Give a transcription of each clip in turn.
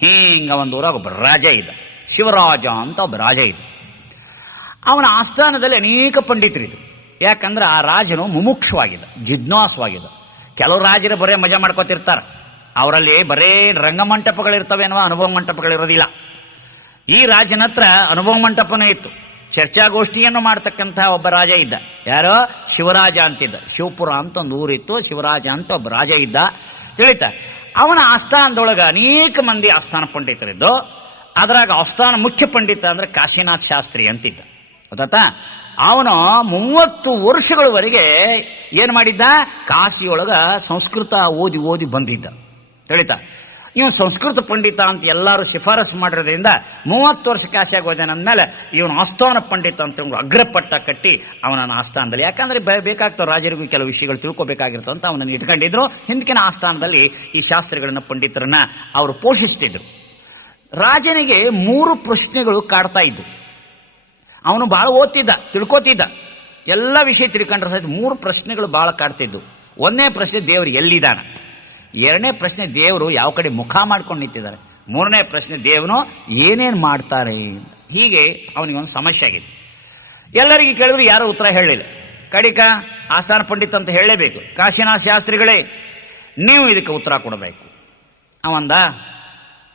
ಹಿಂಗ ಒಂದು ಊರಾಗ ಒಬ್ಬ ರಾಜ ಇದ್ದ. ಶಿವರಾಜ ಅಂತ ಒಬ್ಬ ರಾಜ ಇದ್ದ. ಅವನ ಆಸ್ಥಾನದಲ್ಲಿ ಅನೇಕ ಪಂಡಿತರಿದ್ರು. ಯಾಕಂದ್ರೆ ಆ ರಾಜನು ಮುಮುಕ್ಷವಾಗಿದ್ದ, ಜಿಜ್ಞಾಸವಾಗಿದ್ದ. ಕೆಲವು ರಾಜರು ಬರೇ ಮಜಾ ಮಾಡ್ಕೋತಿರ್ತಾರೆ. ಅವರಲ್ಲಿ ಬರೇ ರಂಗಮಂಟಪಗಳಿರ್ತವೆ ಅನ್ನೋ ಅನುಭವ ಮಂಟಪಗಳಿರೋದಿಲ್ಲ. ಈ ರಾಜನ ಹತ್ರ ಅನುಭವ ಮಂಟಪನೇ ಇತ್ತು. ಚರ್ಚಾಗೋಷ್ಠಿಯನ್ನು ಮಾಡ್ತಕ್ಕಂಥ ಒಬ್ಬ ರಾಜ ಇದ್ದ. ಯಾರೋ? ಶಿವರಾಜ ಅಂತಿದ್ದ. ಶಿವಪುರ ಅಂತ ಒಂದು ಊರಿತ್ತು. ಶಿವರಾಜ ಅಂತ ಒಬ್ಬ ರಾಜ ಇದ್ದ. ತಿಳಿತ? ಅವನ ಆಸ್ಥಾನದೊಳಗೆ ಅನೇಕ ಮಂದಿ ಆಸ್ಥಾನ ಪಂಡಿತರಿದ್ದು, ಅದರಾಗ ಆಸ್ಥಾನ ಮುಖ್ಯ ಪಂಡಿತ ಅಂದ್ರೆ ಕಾಶಿನಾಥ್ ಶಾಸ್ತ್ರಿ ಅಂತಿದ್ದ. ಗೊತ್ತಾ ಅವನು ಮೂವತ್ತು ವರ್ಷಗಳವರೆಗೆ ಏನು ಮಾಡಿದ್ದ? ಕಾಶಿಯೊಳಗೆ ಸಂಸ್ಕೃತ ಓದಿ ಓದಿ ಬಂದಿದ್ದ. ತಿಳಿತಾ? ಇವನು ಸಂಸ್ಕೃತ ಪಂಡಿತ ಅಂತ ಎಲ್ಲರೂ ಶಿಫಾರಸು ಮಾಡಿರೋದ್ರಿಂದ ಮೂವತ್ತು ವರ್ಷ ಕಾಶಿಯಾಗಿ ಹೋದಾನ ಅಂದಮೇಲೆ ಇವನು ಆಸ್ಥಾನ ಪಂಡಿತ ಅಂತ ಅಗ್ರಪಟ್ಟ ಕಟ್ಟಿ ಅವನನ್ನು ಆಸ್ಥಾನದಲ್ಲಿ. ಯಾಕಂದರೆ ಬೇಕಾಗ್ತವೆ ರಾಜರಿಗೂ ಕೆಲವು ವಿಷಯಗಳು ತಿಳ್ಕೋಬೇಕಾಗಿರ್ತವೆ ಅಂತ ಅವನನ್ನು ಇಟ್ಕೊಂಡಿದ್ರು. ಹಿಂದಿನ ಆಸ್ಥಾನದಲ್ಲಿ ಈ ಶಾಸ್ತ್ರಗಳನ್ನು, ಪಂಡಿತರನ್ನ ಅವರು ಪೋಷಿಸ್ತಿದ್ರು. ರಾಜನಿಗೆ ಮೂರು ಪ್ರಶ್ನೆಗಳು ಕಾಡ್ತಾ ಇದ್ದವು ಅವನು ಭಾಳ ಓದ್ತಿದ್ದ, ತಿಳ್ಕೊತಿದ್ದ. ಎಲ್ಲ ವಿಷಯ ತಿಳ್ಕೊಂಡ್ರೆ ಸಹಿತ ಮೂರು ಪ್ರಶ್ನೆಗಳು ಭಾಳ ಕಾಡ್ತಿದ್ವು. ಒಂದನೇ ಪ್ರಶ್ನೆ ದೇವರು ಎಲ್ಲಿದ್ದಾನ ಎರಡನೇ ಪ್ರಶ್ನೆ ದೇವರು ಯಾವ ಕಡೆ ಮುಖ ಮಾಡ್ಕೊಂಡು ನಿಂತಿದ್ದಾರೆ. ಮೂರನೇ ಪ್ರಶ್ನೆ ದೇವನು ಏನೇನು ಮಾಡ್ತಾರೆ ಹೀಗೆ ಹೀಗೆ ಅವನಿಗೊಂದು ಸಮಸ್ಯೆ ಆಗಿದೆ. ಎಲ್ಲರಿಗೆ ಕೇಳಿದ್ರು ಯಾರೂ ಉತ್ತರ ಹೇಳಲಿಲ್ಲ. ಕಡಿಕ, ಆಸ್ಥಾನ ಪಂಡಿತ ಅಂತ ಹೇಳಲೇಬೇಕು. ಕಾಶಿನಾಥ ಶಾಸ್ತ್ರಿಗಳೇ, ನೀವು ಇದಕ್ಕೆ ಉತ್ತರ ಕೊಡಬೇಕು. ಅವಂದ,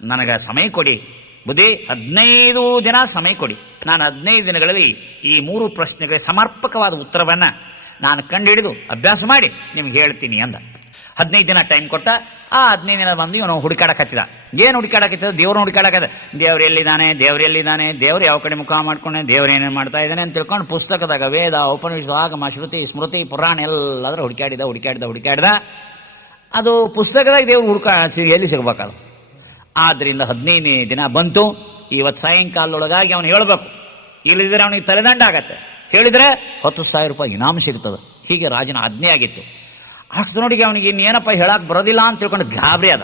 ನನಗೆ ಸಮಯ ಕೊಡಿ. ಬುದ್ಧಿ, ಹದಿನೈದು ದಿನ ಸಮಯ ಕೊಡಿ. ನಾನು ಹದಿನೈದು ದಿನಗಳಲ್ಲಿ ಈ ಮೂರು ಪ್ರಶ್ನೆಗಳಿಗೆ ಸಮರ್ಪಕವಾದ ಉತ್ತರವನ್ನು ನಾನು ಕಂಡುಹಿಡಿದು ಅಭ್ಯಾಸ ಮಾಡಿ ನಿಮ್ಗೆ ಹೇಳ್ತೀನಿ ಅಂದ. ಹದಿನೈದು ದಿನ ಟೈಮ್ ಕೊಟ್ಟ, ಆ ಹದಿನೈದು ದಿನ ಬಂದು ಇವನು ಹಚ್ಚಿದ ಏನು ಹುಡುಕಾಡಕತ್ತಿದ ದೇವ್ರನ್ನ ಹತ್ತಿದ. ದೇವ್ರು ಎಲ್ಲಿದ್ದಾನೆ? ದೇವ್ರು ಎಲ್ಲಿದ್ದಾನೆ? ದೇವ್ರು ಯಾವ ಕಡೆ ಮುಖ ಮಾಡ್ಕೊಂಡೆ? ದೇವ್ರು ಏನೇನು ಮಾಡ್ತಾ ಇದ್ದಾನೆ ಅಂತ ತಿಳ್ಕೊಂಡು ಪುಸ್ತಕದಾಗ ವೇದ ಉಪನಿಷ ಆಗಮ, ಶ್ರುತಿ, ಸ್ಮೃತಿ, ಪುರಾಣ ಎಲ್ಲಾದ್ರೂ ಹುಡುಕಾಡಿದ ಹುಡುಕಾಡಿದ ಹುಡುಕಾಡಿದ. ಅದು ಪುಸ್ತಕದಾಗ ದೇವ್ರು ಹುಡುಕ ಎಲ್ಲಿ ಸಿಗ್ಬೇಕದು? ಆದ್ದರಿಂದ ಹದಿನೈದನೇ ದಿನ ಬಂತು. ಇವತ್ತು ಸಾಯಂಕಾಲದೊಳಗಾಗಿ ಅವನು ಹೇಳಬೇಕು. ಇಲ್ಲದಿದ್ರೆ ಅವನಿಗೆ ತಲೆದಂಡ ಆಗತ್ತೆ. ಹೇಳಿದರೆ ಹತ್ತು ಸಾವಿರ ರೂಪಾಯಿ ಇನಾಮ ಸಿಗ್ತದೆ. ಹೀಗೆ ರಾಜನ ಆಜ್ಞೆ ಆಗಿತ್ತು. ಅಷ್ಟು ನೋಡಿಗೆ ಅವನಿಗೆ ಇನ್ನೇನಪ್ಪ ಹೇಳಕ್ ಬರೋದಿಲ್ಲ ಅಂತ ತಿಳ್ಕೊಂಡು ಗಾಬರಿ ಅದ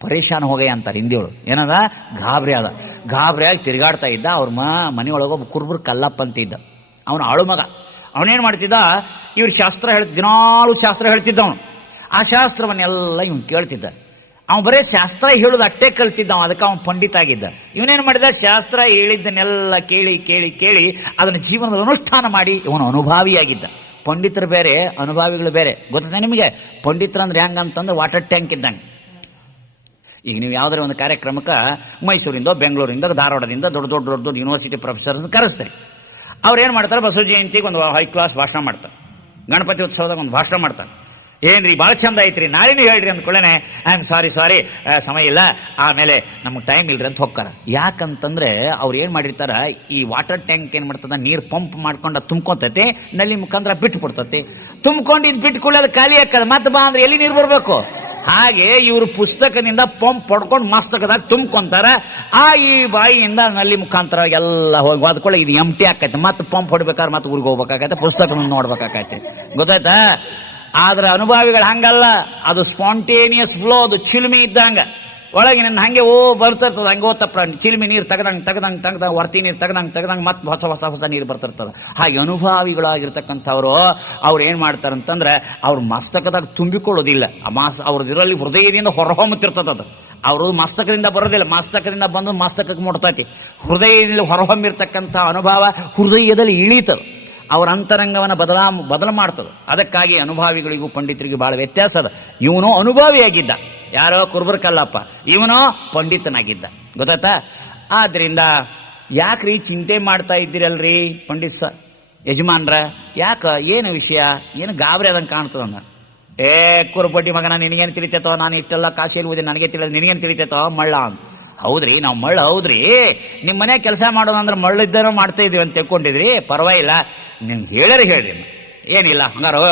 ಪರೇಶಾನ್ ಹೋಗಯ್ಯ ಅಂತಾರೆ ಹಿಂದಿಯೊಳು. ಏನದ? ಗಾಬರಿ ಅದ ಗಾಬರಿಯಾಗಿ ತಿರುಗಾಡ್ತಾ ಇದ್ದ. ಅವ್ರ ಮನೆಯೊಳಗೆ ಒಬ್ಬ ಕುರುಬ್ರು ಕಲ್ಲಪ್ಪ ಅಂತ ಇದ್ದ. ಅವನು ಆಳು ಮಗ. ಅವನೇನು ಮಾಡ್ತಿದ್ದ? ಇವ್ರು ಶಾಸ್ತ್ರ ಹೇಳ್, ದಿನಾಲು ಶಾಸ್ತ್ರ ಹೇಳ್ತಿದ್ದ ಅವನು. ಆ ಶಾಸ್ತ್ರವನ್ನೆಲ್ಲ ಇವನು ಕೇಳ್ತಿದ್ದ. ಅವನು ಬರೀ ಶಾಸ್ತ್ರ ಹೇಳೋದು ಅಟ್ಟೆ ಕಲ್ತಿದ್ದ ಅವನು. ಅದಕ್ಕೆ ಅವನು ಪಂಡಿತ ಆಗಿದ್ದ. ಇವನೇನು ಮಾಡಿದ? ಶಾಸ್ತ್ರ ಹೇಳಿದ್ದನ್ನೆಲ್ಲ ಕೇಳಿ ಕೇಳಿ ಕೇಳಿ ಅದನ್ನು ಜೀವನದ ಅನುಷ್ಠಾನ ಮಾಡಿ ಇವನು ಅನುಭಾವಿಯಾಗಿದ್ದ. ಪಂಡಿತರು ಬೇರೆ, ಅನುಭವಿಗಳು ಬೇರೆ. ಗೊತ್ತಿದೆ ನಿಮಗೆ? ಪಂಡಿತರು ಅಂದ್ರೆ ಹೆಂಗಂತಂದ್ರೆ ವಾಟರ್ ಟ್ಯಾಂಕ್ ಇದ್ದಂಗೆ. ಈಗ ನೀವು ಯಾವುದಾರ ಒಂದು ಕಾರ್ಯಕ್ರಮಕ್ಕೆ ಮೈಸೂರಿಂದ, ಬೆಂಗಳೂರಿಂದ, ಧಾರವಾಡದಿಂದ ದೊಡ್ಡ ದೊಡ್ಡ ದೊಡ್ಡ ದೊಡ್ಡ ಯೂನಿವರ್ಸಿಟಿ ಪ್ರೊಫೆಸರ್ಸ್ ಕರೆಸ್ತಾರೆ. ಅವ್ರು ಏನು ಮಾಡ್ತಾರೆ? ಬಸವ ಜಯಂತಿಗೆ ಒಂದು ಹೈ ಕ್ಲಾಸ್ ಭಾಷಣ ಮಾಡ್ತಾರೆ. ಗಣಪತಿ ಉತ್ಸವದಾಗ ಒಂದು ಭಾಷಣ ಮಾಡ್ತಾರೆ. ಏನ್ರಿ, ಭಾಳ ಚಂದ ಐತ್ರಿ. ನಾಳೆನೂ ಹೇಳ್ರಿ ಅಂದ್ಕೊಳ್ಳೇನೆ ಐ ಆಮ್ ಸಾರಿ ಸಾರಿ ಸಮಯ ಇಲ್ಲ. ಆಮೇಲೆ ನಮಗೆ ಟೈಮ್ ಇಲ್ರಿ ಅಂತ ಹೋಗ್ತಾರ. ಯಾಕಂತಂದ್ರೆ ಅವ್ರು ಏನು ಮಾಡಿರ್ತಾರ, ಈ ವಾಟರ್ ಟ್ಯಾಂಕ್ ಏನು ಮಾಡ್ತದ, ನೀರು ಪಂಪ್ ಮಾಡ್ಕೊಂಡು ತುಂಬ್ಕೊಂತೈತಿ, ನಲ್ಲಿ ಮುಖಾಂತರ ಬಿಟ್ಟು ಬಿಡ್ತತಿ. ತುಂಬ್ಕೊಂಡು ಇದು ಬಿಟ್ಕೊಳ್ಳೋದು ಖಾಲಿ ಹಾಕದ ಮತ್ತೆ ಬಾ ಅಂದ್ರೆ ಎಲ್ಲಿ ನೀರು ಬರಬೇಕು? ಹಾಗೆ ಇವರು ಪುಸ್ತಕದಿಂದ ಪಂಪ್ ಪಡ್ಕೊಂಡು ಮಸ್ತಕದಾಗ ತುಂಬ್ಕೊಂತಾರ. ಆ ಈ ಬಾಯಿಯಿಂದ ನಲ್ಲಿ ಮುಖಾಂತರ ಎಲ್ಲ ಹೋಗಿ ಅದ್ಕೊಳ್ಳೆ ಇದು ಎಂಟಿ ಆಕೈತೆ ಮತ್ತೆ ಪಂಪ್ ಹೊಡ್ಬೇಕಾದ್ರೆ ಮತ್ತೆ ಊರಿಗೆ ಹೋಗ್ಬೇಕಾಗತ್ತೆ ಪುಸ್ತಕ ನೋಡ್ಬೇಕಾಗತ್ತೆ. ಗೊತ್ತಾಯ್ತಾ? ಆದ್ರೆ ಅನುಭವಿಗಳು ಹಂಗಲ್ಲ. ಅದು ಸ್ಪಾಂಟೇನಿಯಸ್ ಫ್ಲೋ, ಅದು ಚಿಲ್ಮಿ ಇದ್ದಂಗೆ. ಒಳಗೆ ನನ್ನ ಹಂಗೆ ಓ ಬರ್ತಿರ್ತದೆ, ಹಂಗೆ ಓದ್ತಪ್ಪ ಚಿಲ್ಮಿ ನೀರು ತೆಗ್ದಂಗೆ ತೆಗ್ದಂಗೆ ತೆಗ್ದಂಗೆ, ವರ್ತಿ ನೀರು ತೆಗ್ದಂಗೆ ತೆಗ್ದಂಗೆ ಮತ್ತೆ ಹೊಸ ಹೊಸ ಹೊಸ ನೀರು ಬರ್ತಿರ್ತದೆ. ಹಾಗೆ ಅನುಭಾವಿಗಳಾಗಿರ್ತಕ್ಕಂಥವ್ರು, ಅವ್ರು ಏನು ಮಾಡ್ತಾರೆ ಅಂತಂದ್ರೆ ಅವ್ರ ಮಸ್ತಕದಾಗ ತುಂಬಿಕೊಳ್ಳೋದಿಲ್ಲ. ಆ ಮಾಸ್ ಅವ್ರದ್ದು ಇದರಲ್ಲಿ ಹೃದಯದಿಂದ ಹೊರಹೊಮ್ಮತಿರ್ತದೆ ಅದು. ಅವರು ಮಸ್ತಕದಿಂದ ಬರೋದಿಲ್ಲ. ಮಸ್ತಕದಿಂದ ಬಂದು ಮಸ್ತಕಕ್ಕೆ ಮುಟ್ತೈತಿ. ಹೃದಯದಲ್ಲಿ ಹೊರಹೊಮ್ಮಿರ್ತಕ್ಕಂಥ ಅನುಭವ ಹೃದಯದಲ್ಲಿ ಇಳೀತದೆ. ಅವ್ರ ಅಂತರಂಗವನ್ನು ಬದಲಾ, ಬದಲು ಮಾಡ್ತದೆ. ಅದಕ್ಕಾಗಿ ಅನುಭಾವಿಗಳಿಗೂ ಪಂಡಿತರಿಗೂ ಭಾಳ ವ್ಯತ್ಯಾಸ ಅದ. ಇವನು ಅನುಭಾವಿಯಾಗಿದ್ದ. ಯಾರೋ ಕುರುಬರ ಕಲ್ಲಪ್ಪ ಇವನು ಪಂಡಿತನಾಗಿದ್ದ. ಗೊತ್ತಾಯ್ತಾ? ಆದ್ದರಿಂದ ಯಾಕ್ರಿ ಚಿಂತೆ ಮಾಡ್ತಾ ಇದ್ದೀರಲ್ರಿ ಪಂಡಿತ್ ಸ ಯಜಮಾನ್ರ? ಯಾಕ? ಏನು ವಿಷಯ? ಏನು ಗಾಬರಿ ಅದಂಗೆ ಕಾಣ್ತದಂದ ಏ ಕುರುಪಟ್ಟಿ ಮಗನ, ನಿನಗೇನು ತಿಳಿತೈತೋ? ನಾನು ಇಷ್ಟೆಲ್ಲ ಕಾಶಿಯಲ್ಲಿ ಓದಿ ನನಗೆ ತಿಳಿದ ನಿನಗೇನು ತಿಳಿತೈತೋ? ಮಳ್ಳ ಅಂತ ಹೌದ್ರಿ, ನಾವು ಮಳ್ಳು ಹೌದ್ರಿ. ನಿಮ್ಮ ಮನೆ ಕೆಲಸ ಮಾಡೋದಂದ್ರೆ ಮಳ್ಳು ಇದ್ದಾರೋ ಮಾಡ್ತಾ ಇದ್ದೀವಿ ಅಂತ ತಿಳ್ಕೊಂಡಿದ್ರಿ, ಪರವಾಗಿಲ್ಲ. ನಿಮ್ಗೆ ಹೇಳ್ಯಾರ ಹೇಳ್ರಿ ಏನಿಲ್ಲ, ಹಂಗಾರೋ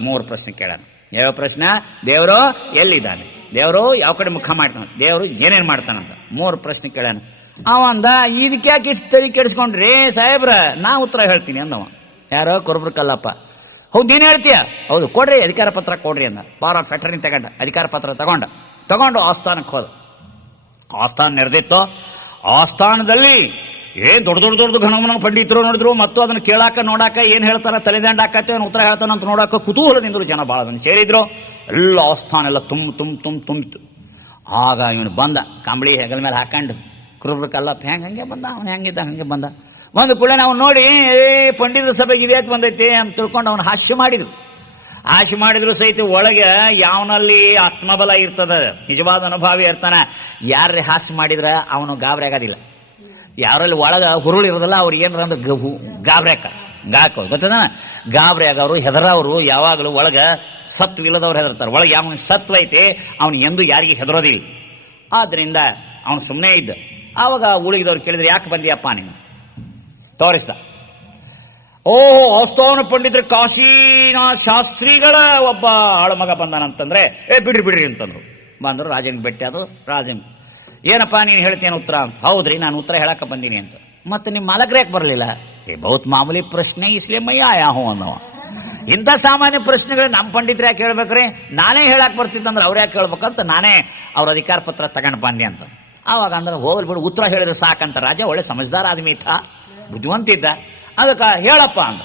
ಮೂರು ಪ್ರಶ್ನೆ ಕೇಳೋಣ. ಯಾವ ಪ್ರಶ್ನೆ? ದೇವರು ಎಲ್ಲಿದ್ದಾನೆ? ದೇವರು ಯಾವ ಕಡೆ ಮುಖ ಮಾಡ್ತಾನೆ? ದೇವರು ಏನೇನು ಮಾಡ್ತಾನಂತ ಮೂರು ಪ್ರಶ್ನೆ ಕೇಳೋಣ. ಅವಂದ, ಇದಕ್ಕೆ ಯಾಕೆ ಇಷ್ಟು ತಲೆ ಕೆಡಿಸ್ಕೊಂಡ್ರಿ? ಸಾಹೇಬ್ರ, ನಾ ಉತ್ತರ ಹೇಳ್ತೀನಿ ಅಂದವ. ಯಾರೋ ಕುರುಬ್ರ ಕಲ್ಲಪ್ಪ. ಹೌದು, ನೀನು ಹೇಳ್ತೀಯ? ಹೌದು, ಕೊಡ್ರಿ, ಅಧಿಕಾರ ಪತ್ರ ಕೊಡ್ರಿ ಅಂದ. ಪವರ್ ಆಫ್ ಅಟರ್ನಿ ತಗೊಂಡ. ಅಧಿಕಾರ ಪತ್ರ ತಗೊಂಡ. ತಗೊಂಡು ಆಸ್ಥಾನಕ್ಕೆ ಹೋದ. ಆಸ್ಥಾನ ನೆರೆದಿತ್ತು ಆಸ್ಥಾನದಲ್ಲಿ ಏನು ದೊಡ್ಡ ದೊಡ್ಡ ದೊಡ್ಡ ಘನಮನ ಪಂಡಿತರು ನೋಡಿದ್ರು, ಮತ್ತು ಅದನ್ನು ಕೇಳಾಕ, ನೋಡಾಕ ಏನು ಹೇಳ್ತಾರೆ ತಲೆದಂಡ ಹಾಕತ್ತೆ ಅವ್ನು ಉತ್ತರ ಹೇಳ್ತಾನ ಅಂತ ನೋಡಾಕ ಕುತೂಹಲದಿಂದಲೂ ಜನ ಭಾಳ ಬಂದು ಸೇರಿದ್ರು. ಎಲ್ಲ ಆಸ್ಥಾನ ಎಲ್ಲ ತುಂಬ ತುಂಬ ತುಂಬ ತುಂಬಿತು ಆಗ ಇವನು ಬಂದ, ಕಂಬಳಿ ಹೆಗಲ ಮೇಲೆ ಹಾಕೊಂಡು ಕುರುಬ್ರ ಕಲ್ಲಪ್ಪ ಹೆಂಗೆ, ಹಂಗೆ ಬಂದ? ಅವನು ಹೆಂಗಿದ್ದ? ಹಂಗೆ ಬಂದ? ಬಂದ ಕೂಡ ನಾವು ನೋಡಿ, ಏ, ಪಂಡಿತ ಸಭೆಗೆ ಇದ್ಯಾಕೆ ಬಂದೈತಿ ಅಂತ ತಿಳ್ಕೊಂಡು ಅವನು ಹಾಸ್ಯ ಮಾಡಿದ್ರು. ಹಾಸ್ಯ ಮಾಡಿದ್ರು ಸಹಿತ ಒಳಗೆ ಯಾವನಲ್ಲಿ ಆತ್ಮಬಲ ಇರ್ತದ? ನಿಜವಾದ ಅನುಭಾವಿ ಇರ್ತಾನ ಯಾರೇ ಹಾಸ್ಯ ಮಾಡಿದ್ರೆ ಅವನು ಗಾಬರಿ ಆಗೋದಿಲ್ಲ. ಯಾರಲ್ಲಿ ಒಳಗೆ ಹುರುಳು ಇರೋದಲ್ಲ, ಅವ್ರು ಏನಾರ ಅಂದ್ರೆ ಗಬು, ಗಾಬರಿ ಹಾಕ ಗಾಕ ಗೊತ್ತದ ಗಾಬರಿ ಆಗೋರು ಹೆದರವರು ಯಾವಾಗಲೂ ಒಳಗೆ ಸತ್ವ ಇಲ್ಲದವ್ರು ಹೆದರ್ತಾರೆ. ಒಳಗೆ ಯಾವ ಸತ್ವ ಐತೆ, ಅವನು ಎಂದು ಯಾರಿಗೆ ಹೆದರೋದಿಲ್ಲ. ಆದ್ದರಿಂದ ಅವನು ಸುಮ್ಮನೆ ಇದ್ದ. ಆವಾಗ ಉಳಿದವ್ರು ಕೇಳಿದ್ರೆ, ಯಾಕೆ ಬಂದಿಯಪ್ಪ ನೀನು? ತೋರಿಸ್ದ. ಓಹೋ ಆಸ್ಥಾನ ಪಂಡಿತರು ಕಾಶೀನ ಶಾಸ್ತ್ರಿಗಳ ಒಬ್ಬ ಆಳುಮಗ ಬಂದಾನಂತಂದ್ರೆ, ಏ, ಬಿಡ್ರಿ ಬಿಡ್ರಿ, ಅಂತಂದ್ರು. ಬಂದರು, ರಾಜನಿಗೆ ಭೇಟಿ ಅದು ರಾಜನ್, ಏನಪ್ಪ, ನೀನು ಹೇಳ್ತೇನೆ ಉತ್ತರ? ಅಂತ, ಹೌದ್ರಿ, ನಾನು ಉತ್ತರ ಹೇಳಕ್ಕೆ ಬಂದೀನಿ, ಅಂತ. ಮತ್ತೆ ನಿಮ್ಮ ಮಾಲಕರು ಯಾಕೆ ಬರಲಿಲ್ಲ? ಏ, ಬಹುತ್ ಮಾಮೂಲಿ ಪ್ರಶ್ನೆ ಇಸ್ಲೇ ಆಯಾ ಹೋ ಅನ್ನೋ ಇಂಥ ಸಾಮಾನ್ಯ ಪ್ರಶ್ನೆಗಳು ನಮ್ಮ ಪಂಡಿತರು ಯಾಕೆ ಹೇಳ್ಬೇಕ್ರಿ? ನಾನೇ ಹೇಳಕ್ಕೆ ಬರ್ತಿತ್ತಂದ್ರೆ ಅವ್ರು ಯಾಕೆ ಹೇಳ್ಬೇಕಂತ ನಾನೇ ಅವ್ರ ಅಧಿಕಾರ ಪತ್ರ ತಗೊಂಡು ಬಂದೆ ಅಂತ. ಆವಾಗ ಅಂದ್ರೆ ಹೋಗಲಿ ಬಿಡು, ಉತ್ತರ ಹೇಳಿದ್ರೆ ಸಾಕಂತ. ರಾಜ ಒಳ್ಳೆ ಸಮಜ್ದಾರ ಆದ್ಮಿ ಇತ್ತ ಬುದ್ಧಿವಂತ ಇದ್ದ ಅದಕ್ಕೆ ಹೇಳಪ್ಪ ಅಂದ.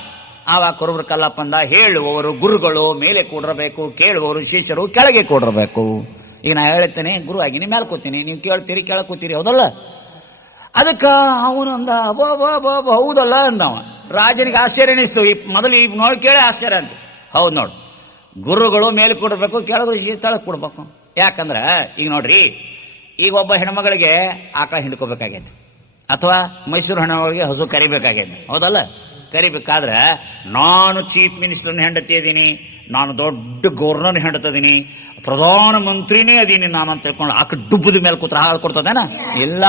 ಆವಾಗ ಕುರುಬ್ರ ಕಲ್ಲಪ್ಪ ಅಂದ ಹೇಳುವವರು ಗುರುಗಳು ಮೇಲೆ ಕೂಡಿರಬೇಕು ಕೇಳುವವರು ಶಿಷ್ಯರು ಕೆಳಗೆ ಕೂಡಿರಬೇಕು. ಈಗ ನಾ ಹೇಳ್ತೇನೆ ಗುರು ಆಗಿನಿ ಮೇಲೆ ಕೂತೀನಿ ನೀವು ಕೇಳ್ತೀರಿ ಕೇಳ ಕೂತೀರಿ ಹೌದಲ್ಲ? ಅದಕ್ಕೆ ಅವನಂದ ಬೋ ಬೋ ಬೋ ಬೋ, ಹೌದಲ್ಲ ಅಂದವ. ರಾಜನಿಗೆ ಆಶ್ಚರ್ಯ ಅನಿಸ್ತು ಈ ಮೊದಲು ಈಗ ನೋಡಿ ಕೇಳಿ ಆಶ್ಚರ್ಯ ಅಂತ ಹೌದು ನೋಡು ಗುರುಗಳು ಮೇಲೆ ಕೊಡಬೇಕು ಕೆಳಗು ತಳಗೆ ಕೊಡ್ಬೇಕು. ಯಾಕಂದ್ರೆ ಈಗ ನೋಡ್ರಿ ಈಗ ಒಬ್ಬ ಹೆಣ್ಮಗಳಿಗೆ ಆಕಳ ಹಿಂಡ್ಕೋಬೇಕಾಗೈತೆ. ಅಥವಾ ಮೈಸೂರು ಹೆಣ್ಮಗಳಿಗೆ ಹಸು ಕರಿಬೇಕಾಗೈತೆ ಹೌದಲ್ಲ? ಕರಿಬೇಕಾದ್ರೆ ನಾನು ಚೀಫ್ ಮಿನಿಸ್ಟರ್ನ ಹೆಂಡತಿ ಇದ್ದೀನಿ ನಾನು ದೊಡ್ಡ ಗವರ್ನರ್ ಹೆಂಡತಿದ್ದೀನಿ ಪ್ರಧಾನ ಮಂತ್ರಿನೇ ಅದೀನಿ ನಾನು ಅಂತ ತಿಳ್ಕೊಂಡು ಆಕೆ ಡುಬ್ಬದ ಮೇಲೆ ಕೂತ್ರ ಹಾಲು ಕೊಡ್ತದೇನ? ಇಲ್ಲ.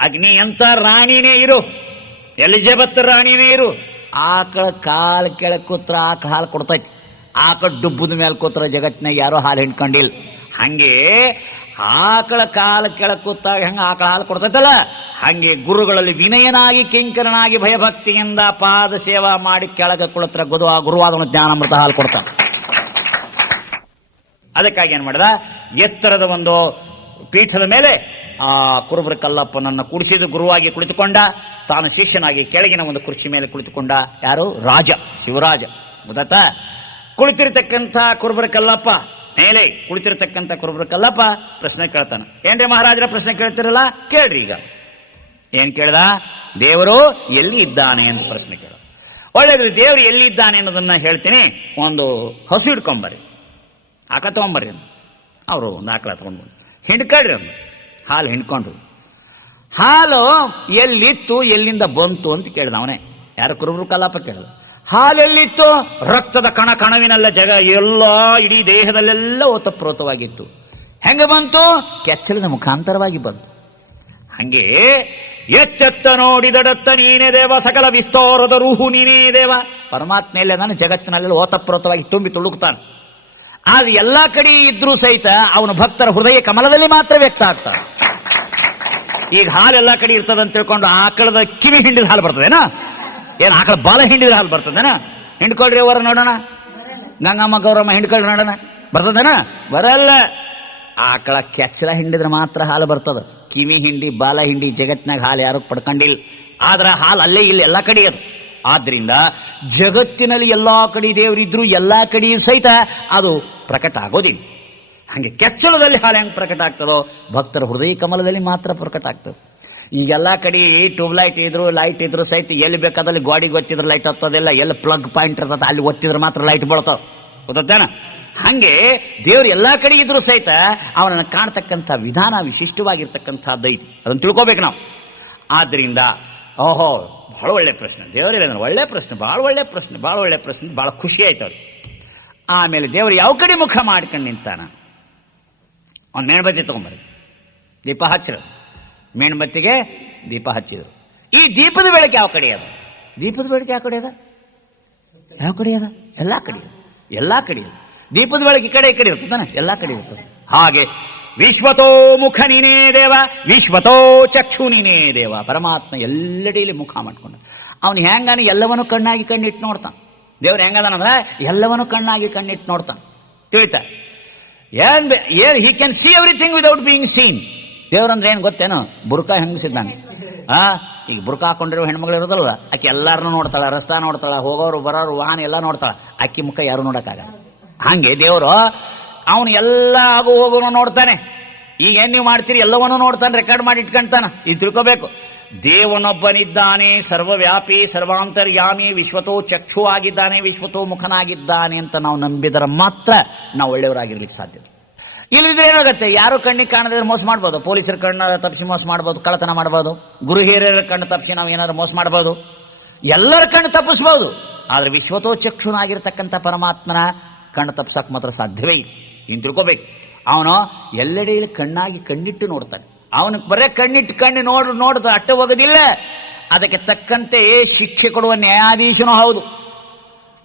ಅಗ್ನಿ ಎಂತ ರಾಣಿನೇ ಇರು. ಎಲಿಜಬೆತ್ ರಾಣಿನೇ ಇರು. ಆಕಳ ಕಾಲು ಕೆಳಗೆ ಕೂತ್ರ ಆಕಳ ಹಾಲು ಕೊಡ್ತೈತಿ. ಆಕಳ ಡುಬ್ಬದ ಮೇಲೆ ಕೂತ್ರ ಜಗತ್ತಿನಾಗ ಯಾರೋ ಹಾಲು ಹಿಂಡ್ಕೊಂಡಿಲ್ಲ. ಹಂಗೆ ಆಕಳ ಕಾಲ ಕೆಳಗೆ ಕೂತಾಗ ಹೆಂಗೆ ಆಕಳ ಹಾಲು ಕೊಡ್ತೈತಲ್ಲ? ಹಂಗೆ ಗುರುಗಳಲ್ಲಿ ವಿನಯನಾಗಿ, ಕಿಂಕರನಾಗಿ ಭಯಭಕ್ತಿಯಿಂದ ಪಾದ ಸೇವಾ ಮಾಡಿ ಕೆಳಗೆ ಕುಳತ್ರ ಗುರು ಗುರುವಾದವನು ಜ್ಞಾನಮೃತ ಹಾಲು ಕೊಡ್ತಾನೆ. ಅದಕ್ಕಾಗಿ ಏನು ಮಾಡಿದ? ಎತ್ತರದ ಒಂದು ಪೀಠದ ಮೇಲೆ ಆ ಕುರುಬರ ಕಲ್ಲಪ್ಪನನ್ನು ಕುಡಿಸಿದ ಗುರುವಾಗಿ ಕುಳಿತುಕೊಂಡ, ತಾನು ಶಿಷ್ಯನಾಗಿ ಕೆಳಗಿನ ಒಂದು ಕುರ್ಚಿ ಮೇಲೆ ಕುಳಿತುಕೊಂಡ ಯಾರು? ರಾಜ, ಶಿವರಾಜ. ಗೊತ್ತಾತ ಕುಳಿತಿರ್ತಕ್ಕಂಥ ಕುರುಬರ ಕಲ್ಲಪ್ಪ ಮೇಲೆ ಕುಳಿತಿರ್ತಕ್ಕಂಥ ಕುರುಬರ ಕಲ್ಲಪ್ಪ ಪ್ರಶ್ನೆ ಕೇಳ್ತಾನೆ. ಏನ್ರಿ ಮಹಾರಾಜರ ಪ್ರಶ್ನೆ ಕೇಳ್ತಿರಲ್ಲ? ಕೇಳ್ರಿ ಈಗ. ಏನ್ ಕೇಳ್ದ? ದೇವರು ಎಲ್ಲಿ ಇದ್ದಾನೆ ಅಂತ ಪ್ರಶ್ನೆ ಕೇಳ. ಒಳ್ಳೇದು ದೇವರು ಎಲ್ಲಿ ಇದ್ದಾನೆ ಅನ್ನೋದನ್ನ ಹೇಳ್ತೀನಿ. ಒಂದು ಹಸು ಹಿಡ್ಕೊಂಬರ್ರಿ. ಆಕ ತೊಗೊಂಬರ್ರಿ ಅಂತ. ಅವರು ಒಂದು ಆಕಳ ತೊಗೊಂಡು ಹಿಂಡ್ಕೊಳ್ರಿ ಅಂದ್ರು ಹಾಲು ಹಿಂಡ್ಕೊಂಡ್ರು. ಹಾಲು ಎಲ್ಲಿತ್ತು, ಎಲ್ಲಿಂದ ಬಂತು ಅಂತ ಕೇಳ್ದ ಅವನೇ. ಯಾರು ಕುರುಬರು ಕಲಾಪ ಕೇಳ್ದ? ಹಾಲು ಎಲ್ಲಿತ್ತು ರಕ್ತದ ಕಣ ಕಣವಿನೆಲ್ಲ ಜಗ. ಎಲ್ಲ ಇಡೀ ದೇಹದಲ್ಲೆಲ್ಲ ಓತಪ್ರೋತವಾಗಿತ್ತು. ಹೆಂಗೆ ಬಂತು? ಕೆಚ್ಚಲಿನ ಮುಖಾಂತರವಾಗಿ ಬಂತು. ಹಂಗೆ ಎತ್ತೆತ್ತ ನೋಡಿದಡತ್ತ ನೀನೇ ದೇವ, ಸಕಲ ವಿಸ್ತಾರದ ರೂಹು ನೀನೇ ದೇವ. ಪರಮಾತ್ಮೆಯಲ್ಲೇ ನಾನು ಜಗತ್ತಿನಲ್ಲೆಲ್ಲ ಓತಪ್ರೋತವಾಗಿ ತುಂಬಿ ತುಳುಕ್ತಾನೆ. ಆದ್ರೆ ಎಲ್ಲ ಕಡೆ ಇದ್ರೂ ಸಹಿತ ಅವನ ಭಕ್ತರ ಹೃದಯ ಕಮಲದಲ್ಲಿ ಮಾತ್ರ ವ್ಯಕ್ತ ಆಗ್ತಾನೆ. ಈಗ ಹಾಲೆಲ್ಲ ಕಡೆ ಇರ್ತದಂತ ತಿಳ್ಕೊಂಡು ಆಕಳದ ಕಿವಿ ಹಿಂಡಿದ ಹಾಲು ಬರ್ತದೇನಾ? ಏನ್ ಆಕಳ ಬಾಲ ಹಿಂಡಿದ್ರೆ ಹಾಲು ಬರ್ತದನ? ಹಿಂಡ್ಕೊಳ್ರಿ ಅವರ ನೋಡೋಣ. ಗಂಗಮ್ಮ ಗೌರಮ್ಮ ಹಿಂಡ್ಕೊಳ್ರಿ ನೋಡೋಣ. ಬರ್ತದೇನ? ಬರಲ್ಲ. ಆಕಳ ಕೆಚ್ಚಲ ಹಿಂಡಿದ್ರೆ ಮಾತ್ರ ಹಾಲು ಬರ್ತದ. ಕಿವಿ ಹಿಂಡಿ, ಬಾಲ ಹಿಂಡಿ, ಜಗತ್ತಿನಾಗ ಹಾಲು ಯಾರು ಪಡ್ಕೊಂಡಿಲ್ಲ. ಆದ್ರೆ ಹಾಲು ಅಲ್ಲೇ ಇಲ್ಲ, ಎಲ್ಲ ಕಡೆ ಅದು. ಆದ್ರಿಂದ ಜಗತ್ತಿನಲ್ಲಿ ಎಲ್ಲಾ ಕಡೆ ದೇವರಿದ್ರು, ಎಲ್ಲಾ ಕಡೆ ಸಹಿತ ಅದು ಪ್ರಕಟ ಆಗೋದಿಲ್ಲ. ಹಾಗೆ ಕೆಚ್ಚಲದಲ್ಲಿ ಹಾಲು ಹೆಂಗೆ ಪ್ರಕಟ ಆಗ್ತದೋ, ಭಕ್ತರ ಹೃದಯ ಕಮಲದಲ್ಲಿ ಮಾತ್ರ ಪ್ರಕಟ ಆಗ್ತದೆ. ಈಗೆಲ್ಲ ಕಡೆ ಟ್ಯೂಬ್ಲೈಟ್ ಇದ್ರು, ಲೈಟ್ ಇದ್ರು ಸಹಿತ ಎಲ್ಲಿ ಬೇಕಾದಲ್ಲಿ ಗೋಡಿಗೆ ಗೊತ್ತಿದ್ರೆ ಲೈಟ್ ಹತ್ತೋದಿಲ್ಲ, ಎಲ್ಲಿ ಪ್ಲಗ್ ಪಾಯಿಂಟ್ ಇರ್ತದೆ ಅಲ್ಲಿ ಒತ್ತಿದ್ರೆ ಮಾತ್ರ ಲೈಟ್ ಬೀಳ್ತಾವ. ಗೊತ್ತೇನ ಹಾಗೆ ದೇವ್ರು ಎಲ್ಲ ಕಡೆ ಇದ್ರು ಸಹಿತ ಅವನನ್ನು ಕಾಣ್ತಕ್ಕಂಥ ವಿಧಾನ ವಿಶಿಷ್ಟವಾಗಿರ್ತಕ್ಕಂಥದ್ದು ಐತಿ. ಅದನ್ನು ತಿಳ್ಕೊಬೇಕು ನಾವು. ಆದ್ದರಿಂದ ಓಹೋ, ಭಾಳ ಒಳ್ಳೆ ಪ್ರಶ್ನೆ. ದೇವರಿಲ್ಲ ಅಂದ್ರೆ ಒಳ್ಳೆ ಪ್ರಶ್ನೆ, ಭಾಳ ಒಳ್ಳೆ ಪ್ರಶ್ನೆ, ಭಾಳ ಒಳ್ಳೆ ಪ್ರಶ್ನೆ, ಭಾಳ ಖುಷಿ ಆಯ್ತು ಅವ್ರಿಗೆ. ಆಮೇಲೆ ದೇವರು ಯಾವ ಕಡೆ ಮುಖ ಮಾಡ್ಕೊಂಡು ನಿಂತಾನ? ಅವ್ನು ಮೇಣಬತ್ತಿ ತೊಗೊಂಬರ್ರಿ ದೀಪ ಹಚ್ಚಿರ. ಮೇಣಬತ್ತಿಗೆ ದೀಪ ಹಚ್ಚಿದರು. ಈ ದೀಪದ ಬೆಳಕು ಯಾವ ಕಡೆ ಅದ? ದೀಪದ ಬೆಳಕು ಯಾವ ಕಡೆ ಅದ? ಯಾವ ಕಡೆ ಅದ? ಎಲ್ಲ ಕಡೆ ಎಲ್ಲ ಕಡೆ ದೀಪದ ಬೆಳಕು ಈ ಕಡೆ ಈ ಕಡೆ ಇರ್ತದಾನೆ ಎಲ್ಲ ಕಡೆ ಇರ್ತದೆ. ಹಾಗೆ ವಿಶ್ವತೋ ಮುಖ ನೀನೇ ದೇವ, ವಿಶ್ವತೋ ಚಕ್ಷು ನೀನೇ ದೇವ. ಪರಮಾತ್ಮ ಎಲ್ಲೆಡೆಯಲ್ಲಿ ಮುಖ ಮಾಡ್ಕೊಂಡು. ಅವನು ಹೆಂಗಾನ ಎಲ್ಲವನ್ನೂ ಕಣ್ಣಾಗಿ ಕಣ್ಣಿಟ್ಟು ನೋಡ್ತಾನೆ. ದೇವ್ರು ಹೆಂಗದಾನಂದ್ರೆ ಎಲ್ಲವನ್ನೂ ಕಣ್ಣಾಗಿ ಕಣ್ಣಿಟ್ಟು ನೋಡ್ತಾನೆ. ತಿಳಿತಾ? ಏನ್ ಏನ್ he can see everything without being seen ದೇವ್ರಂದ್ರೆ ಏನು ಗೊತ್ತೇನು? ಬುರ್ಕ ಹೆಂಗಸಿದ್ದಾನೆ. ಆ? ಈಗ ಬುರ್ಕ ಹಾಕೊಂಡಿರೋ ಹೆಣ್ಮಗಳು ಇರೋದಲ್ಲ ಆಕೆ ಎಲ್ಲರನ್ನೂ ನೋಡ್ತಾಳೆ, ರಸ್ತಾ ನೋಡ್ತಾಳೆ, ಹೋಗೋರು, ಬರೋರು, ವಾಹನ ಎಲ್ಲ ನೋಡ್ತಾಳೆ. ಅಕ್ಕಿ ಮುಖ ಯಾರು ನೋಡೋಕ್ಕಾಗಲ್ಲ. ಹಾಗೆ ದೇವರು, ಅವನು ಎಲ್ಲ ಆಗು ಹೋಗೋನು ನೋಡ್ತಾನೆ. ಈಗ ಏನು ನೀವು ಮಾಡ್ತೀರಿ? ಎಲ್ಲವನ್ನೂ ನೋಡ್ತಾನೆ ರೆಕಾರ್ಡ್ ಮಾಡಿ ಇಟ್ಕೊಂತಾನೆ. ಇದು ತಿಳ್ಕೋಬೇಕು. ದೇವನೊಬ್ಬನಿದ್ದಾನೆ, ಸರ್ವವ್ಯಾಪಿ, ಸರ್ವಾಂತರ್ಯಾಮಿ, ವಿಶ್ವತೋ ಚಕ್ಷು ಆಗಿದ್ದಾನೆ ವಿಶ್ವತೋ ಮುಖನಾಗಿದ್ದಾನೆ ಅಂತ ನಾವು ನಂಬಿದರೆ ಮಾತ್ರ ನಾವು ಒಳ್ಳೆಯವರಾಗಿರ್ಲಿಕ್ಕೆ ಸಾಧ್ಯತೆ. ಇಲ್ಲದಿದ್ರೆ ಏನಾಗುತ್ತೆ? ಯಾರು ಕಣ್ಣಿಗೆ ಕಾಣದಿದ್ರೆ ಮೋಸ ಮಾಡ್ಬೋದು. ಪೊಲೀಸರ ಕಣ್ಣ ತಪ್ಪಿಸಿ ಮೋಸ ಮಾಡ್ಬೋದು, ಕಳ್ಳತನ ಮಾಡ್ಬೋದು. ಗುರು ಹಿರಿಯರ ಕಣ್ಣು ತಪ್ಪಿಸಿ ನಾವು ಏನಾದ್ರು ಮೋಸ ಮಾಡ್ಬೋದು. ಎಲ್ಲರ ಕಣ್ಣು ತಪ್ಪಿಸ್ಬೋದು. ಆದ್ರೆ ವಿಶ್ವತೋ ಚಕ್ಷುನಾಗಿರ್ತಕ್ಕಂಥ ಪರಮಾತ್ಮನ ಕಣ್ಣು ತಪ್ಪಿಸಕ್ ಮಾತ್ರ ಸಾಧ್ಯವೇ ಇಲ್ಲ. ಇನ್ನು ತಿಳ್ಕೊಬೇಕು. ಅವನು ಎಲ್ಲೆಡೆಯಲ್ಲಿ ಕಣ್ಣಾಗಿ ಕಣ್ಣಿಟ್ಟು ನೋಡ್ತಾನೆ. ಅವನಿಗೆ ಬರೇ ಕಣ್ಣಿಟ್ಟು ಕಣ್ಣು ನೋಡ್ ನೋಡ್ದ ಅಟ್ಟ ಹೋಗೋದಿಲ್ಲ ಅದಕ್ಕೆ ತಕ್ಕಂತೆ ಶಿಕ್ಷೆ ಕೊಡುವ ನ್ಯಾಯಾಧೀಶನೂ ಹೌದು.